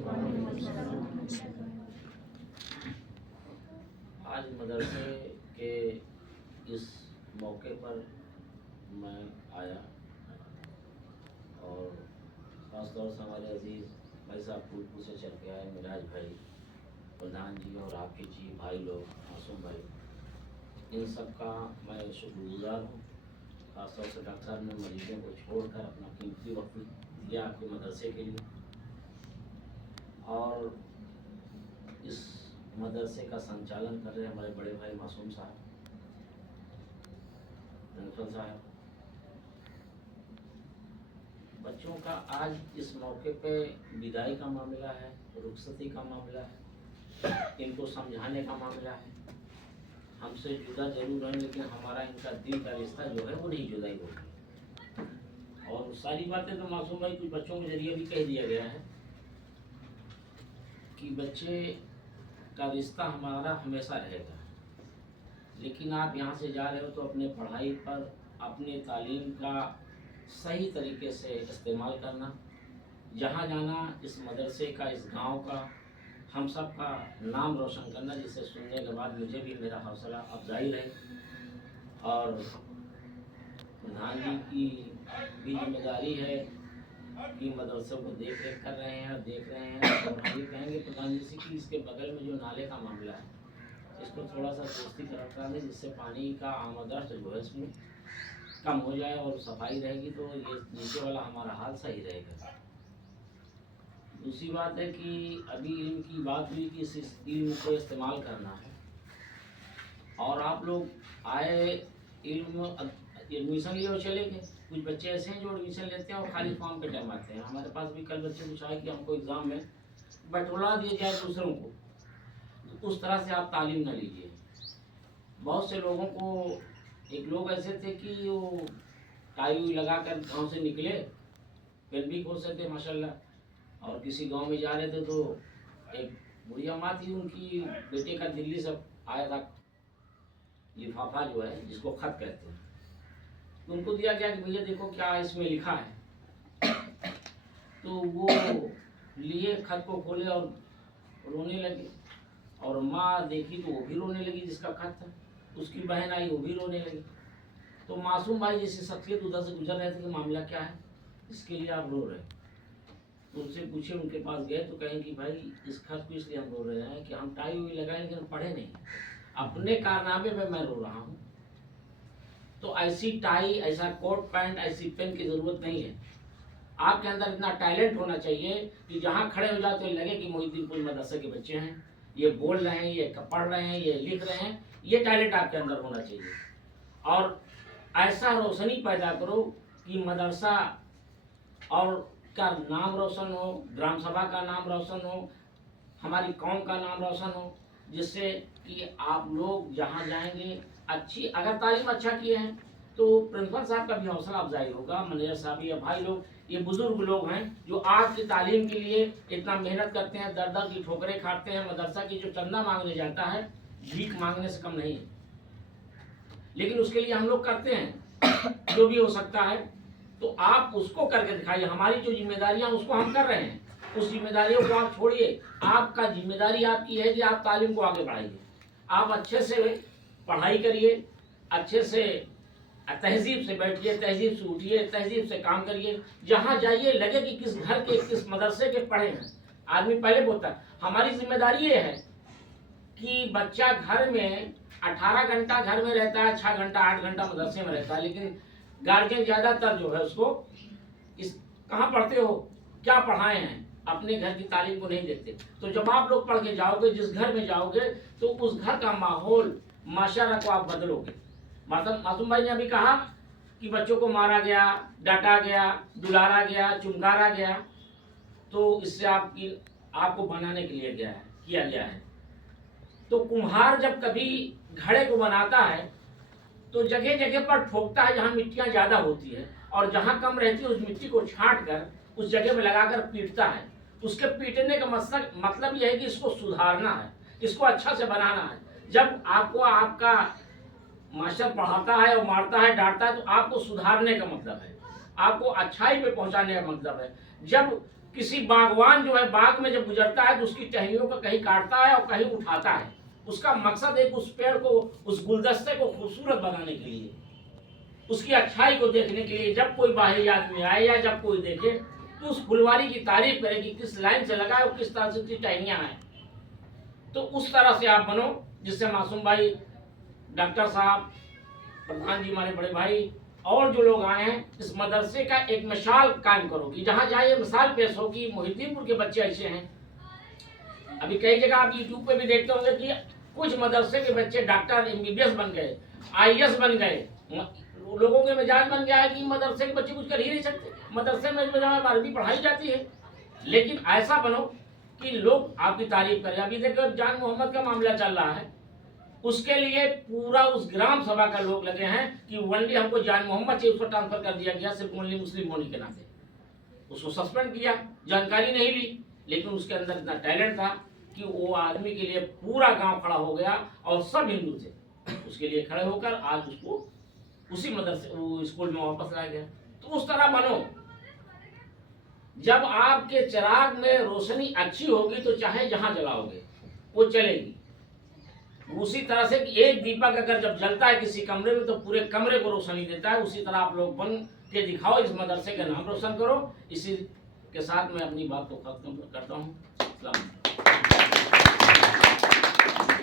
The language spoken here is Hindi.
आज मदरसे के इस मौके पर मैं आया और ख़ासतौर से हमारे अजीज़ भाई साहब फूलपुर से चल के आए, मिराज भाई, प्रधान जी और आपके जी भाई लोग, मासूम भाई, इन सब का मैं शुक्रगुजार हूँ। ख़ासतौर से डॉक्टर ने मरीजों को छोड़कर अपना कीमती वक्त दिया आपके मदरसे के लिए। और इस मदरसे का संचालन कर रहे हमारे बड़े भाई मासूम साहब, प्रिंसिपल साहब, बच्चों का आज इस मौके पे विदाई का मामला है, रुखसती का मामला है, इनको समझाने का मामला है। हमसे जुदा जरूर है लेकिन हमारा इनका दिल का रिश्ता जो है वो नहीं जुदाई होगी। और सारी बातें तो मासूम भाई कुछ बच्चों के जरिए भी कह दिया गया है कि बच्चे का रिश्ता हमारा हमेशा रहेगा। लेकिन आप यहाँ से जा रहे हो तो अपने पढ़ाई पर, अपने तालीम का सही तरीके से इस्तेमाल करना, जहाँ जाना इस मदरसे का, इस गांव का, हम सब का नाम रोशन करना, जिसे सुनने के बाद मुझे भी मेरा हौसला अफजाई रहे। और प्रधान जी की भी जिम्मेदारी है कि मदरसे को देख रेख कर रहे हैं और देख रहे हैं। और हम ये कहेंगे प्रधान जी से कि इसके बगल में जो नाले का मामला है इसको थोड़ा सा दुरुस्ती करा दें, जिससे पानी का आमदरफ्त जो है इसमें कम हो जाए और सफाई रहेगी तो ये नीचे वाला हमारा हाल सही रहेगा। दूसरी बात है कि अभी इल्म की बात हुई कि इस इल्म को इस्तेमाल करना है और आप लोग आए, एडमिशन लिए और चले गए। कुछ बच्चे ऐसे हैं जो एडमिशन लेते हैं और खाली फॉर्म पे टाइम आते हैं। हमारे पास भी कल बच्चे कुछ आए कि हमको एग्ज़ाम में बटोला दिया जाए दूसरों को, तो उस तरह से आप तालीम ना लीजिए। बहुत से लोगों को, एक लोग ऐसे थे कि वो टाई लगा कर गाँव से निकले, पेन भी खोल सकते माशाल्लाह, और किसी गांव में जा रहे थे तो एक बुढ़िया माँ थी, उनकी बेटे का दिल्ली से आया था लिफाफा जो है जिसको खत कहते हैं, तो उनको दिया गया कि भैया देखो क्या इसमें लिखा है। तो वो लिए खत को खोले और रोने लगे, और माँ देखी तो वो भी रोने लगी जिसका खत था, उसकी बहन आई वो भी रोने लगी। तो मासूम भाई जैसी शख्सियत उधर से गुजर रहे थे कि मामला क्या है, इसके लिए आप रो रहे हैं। तो उनसे पूछे, उनके पास गए तो कहें कि भाई इस खत को इसलिए हम रो रहे हैं कि हम टाई हुई लगाए लेकिन पढ़े नहीं, अपने कारनामे में मैं रो रहा हूँ। तो ऐसी टाई, ऐसा कोट पैंट, ऐसी पेन की ज़रूरत नहीं है। आपके अंदर इतना टैलेंट होना चाहिए कि जहाँ खड़े हो जाओ तो लगे कि मोहिउद्दीनपुर मदरसे के बच्चे हैं, ये बोल रहे हैं, ये पढ़ रहे हैं, ये लिख रहे हैं। ये टैलेंट आपके अंदर होना चाहिए। और ऐसा रोशनी पैदा करो कि मदरसा और का नाम रोशन हो, ग्राम सभा का नाम रोशन हो, हमारी कौम का नाम रोशन हो, जिससे कि आप लोग जहाँ जाएंगे अच्छी, अगर तालीम अच्छा किए हैं तो प्रिंसिपल साहब का भी हौसला अफजाई होगा, मैनेजर साहब या भाई लोग, ये बुजुर्ग लोग हैं जो आपकी तालीम के लिए इतना मेहनत करते हैं, दर दर की ठोकरें खाते हैं। मदरसा की जो चंदा मांगने जाता है भीख मांगने से कम नहीं है, लेकिन उसके लिए हम लोग करते हैं जो भी हो सकता है। तो आप उसको करके दिखाइए। हमारी जो जिम्मेदारियां उसको हम कर रहे हैं, उस जिम्मेदारियों को आप छोड़िए। आपका जिम्मेदारी आपकी है कि आप तालीम को आगे बढ़ाइए, आप अच्छे से पढ़ाई करिए, अच्छे से तहजीब से बैठिए, तहजीब से उठिए, तहजीब से काम करिए। जहाँ जाइए लगे कि किस घर के, किस मदरसे के पढ़े हैं। आदमी पहले बोलता है, हमारी जिम्मेदारी ये है कि बच्चा घर में 18 घंटा घर में रहता है, 6 घंटा 8 घंटा मदरसे में रहता है, लेकिन गार्जियन ज्यादातर जो है उसको इस कहाँ पढ़ते हो, क्या पढ़ाए हैं, अपने घर की तालीम को नहीं देखते। तो जब आप लोग पढ़ के जाओगे, जिस घर में जाओगे, तो उस घर का माहौल, माशरा को आप बदलोगे। मासूम भाई ने अभी कहा कि बच्चों को मारा गया, डांटा गया, दुलारा गया, चुमकारा गया, तो इससे आपको बनाने के लिए किया गया है। तो कुम्हार जब कभी घड़े को बनाता है तो जगह जगह पर ठोकता है जहाँ मिट्टियाँ ज़्यादा होती है, और जहाँ कम रहती है उस मिट्टी को छांट कर उस जगह में लगाकर पीटता है। उसके पीटने का मतलब यह है कि इसको सुधारना है, इसको अच्छा से बनाना है। जब आपको आपका मास्टर पढ़ाता है और मारता है, डांटता है, तो आपको सुधारने का मतलब है, आपको अच्छाई पे पहुंचाने का मतलब है। जब किसी बागवान जो है बाग में जब गुजरता है तो उसकी टहनियों को कहीं काटता है और कहीं उठाता है। उसका मकसद एक उस पेड़ को, उस गुलदस्ते को खूबसूरत बनाने के लिए, उसकी अच्छाई को देखने के लिए। जब कोई बाहरी आदमी आए या जब कोई देखे तो उस फुलवारी की तारीफ करे कि किस लाइन से लगा है और किस तरह से उसकी टहनियाँ हैं। तो उस तरह से आप बनो जिससे मासूम भाई, डॉक्टर साहब, प्रधान जी, हमारे बड़े भाई और जो लोग आए हैं, इस मदरसे का एक मिसाल कायम करो कि जहाँ जहाँ ये मिसाल पेश हो कि मोहिद्दीनपुर के बच्चे ऐसे हैं। अभी कई जगह आप यूट्यूब पे भी देखते होंगे कि कुछ मदरसे के बच्चे डॉक्टर, एमबीबीएस बन गए, आईएएस बन गए। लोगों के मिजाज बन गया है कि मदरसे के बच्चे कुछ कर ही नहीं सकते, मदरसे में अरबी पढ़ाई जाती है। लेकिन ऐसा बनो कि लोग आपकी तारीफ करें। अभी देखो जान मोहम्मद का मामला चल रहा है, उसके लिए पूरा उस ग्राम सभा का लोग लगे हैं कि ओनली हमको जान मोहम्मद चाहिए, उसको ट्रांसफर कर दिया गया सिर्फ ओनली मुस्लिम होने के नाते। उसको सस्पेंड किया, जानकारी नहीं ली, लेकिन उसके अंदर इतना टैलेंट था कि वो आदमी के लिए पूरा गांव खड़ा हो गया और सब हिंदू थे उसके लिए खड़े होकर आज उसको उसी मदरसे स्कूल में वापस लाया गया। तो उस तरह बनो, जब आपके चिराग में रोशनी अच्छी होगी तो चाहे जहां जलाओगे वो चलेगी। उसी तरह से कि एक दीपक अगर जब जलता है किसी कमरे में तो पूरे कमरे को रोशनी देता है, उसी तरह आप लोग बन के दिखाओ, इस मदरसे का नाम रोशन करो। इसी के साथ मैं अपनी बात को खत्म करता हूँ।